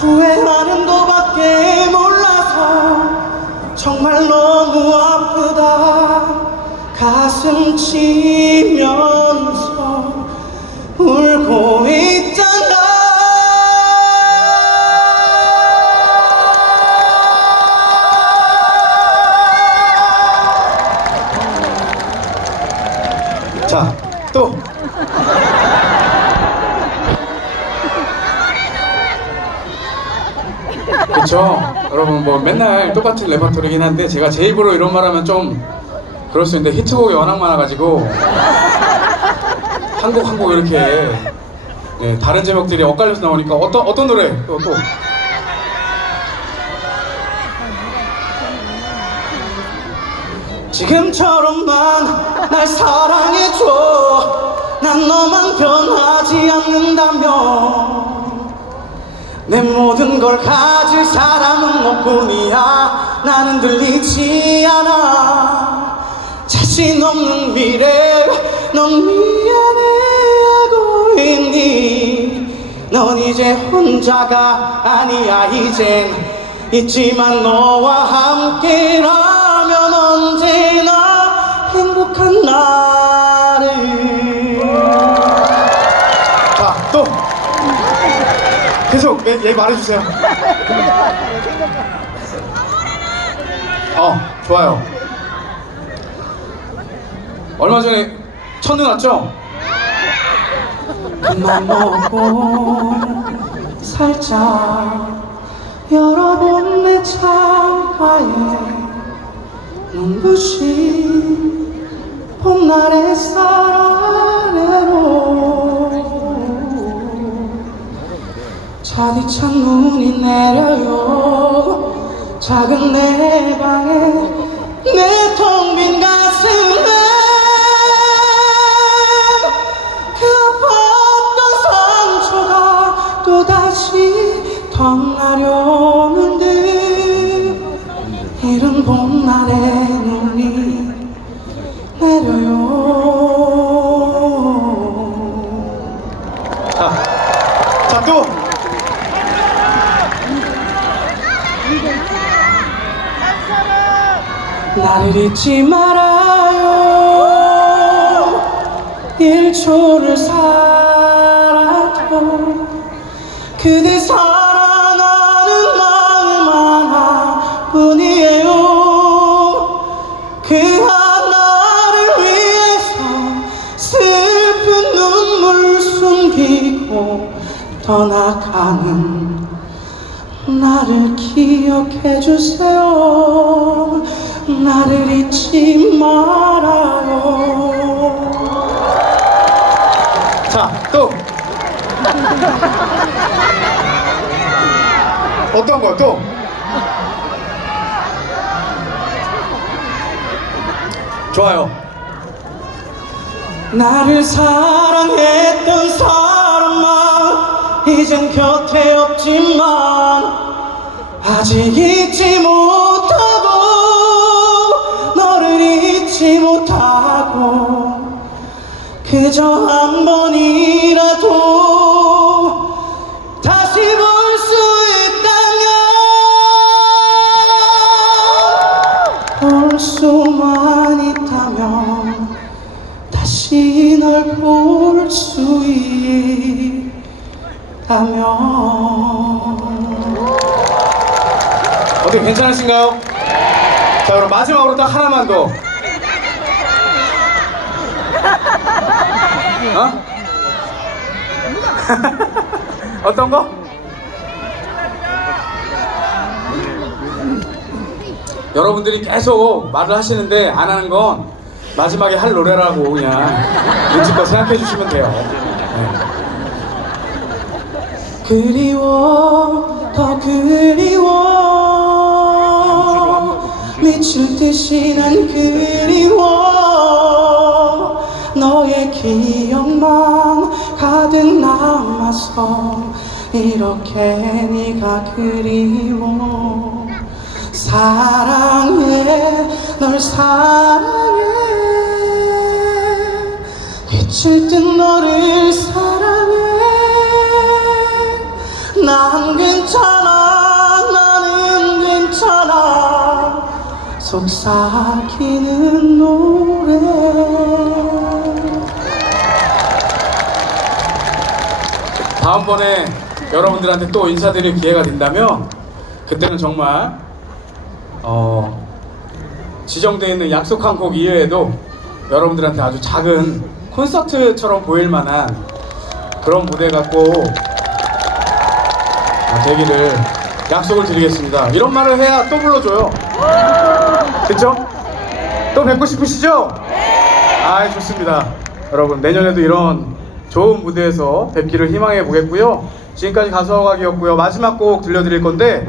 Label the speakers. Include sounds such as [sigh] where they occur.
Speaker 1: 후회하는 거밖에 몰라서 정말 너무 아프다 가슴 치면서 울고 있잖아 자, 또.
Speaker 2: 그쵸? 여러분 뭐 맨날 똑같은 레퍼토리긴 한데 제가 제 입으로 이런 말 하면 좀 그럴 수 있는데 히트곡이 워낙 많아가지고 한 곡 한 곡 이렇게 네, 다른 제목들이 엇갈려서 나오니까 어떤 어떤 노래? 또 또.
Speaker 1: 지금처럼만 날 사랑해줘. 난 너만 변하지 않는다면 내 모든 걸 가질 사람은 너뿐이야. 나는 들리지 않아. 자신 없는 미래 넌 미안해하고 있니? 넌 이제 혼자가 아니야 이젠. 있지만 너와 함께라면 언제나 행복한 나를 자 또. 계속 얘, 얘 말해주세요
Speaker 2: 어 좋아요 얼마 전에 첫눈 왔죠?
Speaker 1: 그만 먹고 살짝 열어본 내 창가에 눈부신 봄날의 쌀 아래로 차디찬 눈이 내려요 작은 내 방에 내 텅 빈 가슴에 나를 잊지 말아요 일초를 살아도 그대 사랑하는 마음 하나뿐이에요 그 하나를 위해서 슬픈 눈물 숨기고 떠나가는 나를 기억해 주세요. 나를 잊지 말아요. 자, 또. 어떤 거 또? 좋아요. 나를 사랑했던 사람만 이젠 곁에 없지만 아직 잊지 못 그저 한 번이라도 다시 볼 수 있다면 볼 수만 있다면 다시 널 볼 수 있다면
Speaker 2: 어떻게 괜찮으신가요? 자 그럼 마지막으로 딱 하나만 더 어? [laughs] 어떤 거? 여러분들이 계속 말을 하시는데 안 하는 건 마지막에 할 노래라고 그냥 눈치껏 생각해 주시면 돼요. 네.
Speaker 1: 그리워 더 그리워 미칠 듯이 난 그리워 너의 기억 희망 가득 남아서 이렇게 네가 그리워. 사랑해 널 사랑해. 빛을 듯 너를 사랑해. 난 괜찮아 나는 괜찮아.
Speaker 3: 속삭이는 노래.
Speaker 1: 다음번에 여러분들한테 또 인사드릴 기회가 된다면 그때는 정말 어, 지정되어 있는 약속한 곡 이외에도 여러분들한테 아주 작은 콘서트처럼 보일 만한 그런 무대가 꼭 아, 되기를 약속을 드리겠습니다. 이런 말을 해야 또 불러줘요. 그쵸? 또 뵙고 싶으시죠? 아 좋습니다. 여러분 내년에도 이런 좋은 무대에서 뵙기를 희망해 보겠고요. 지금까지 가수와각이었고요. 마지막 곡 들려드릴 건데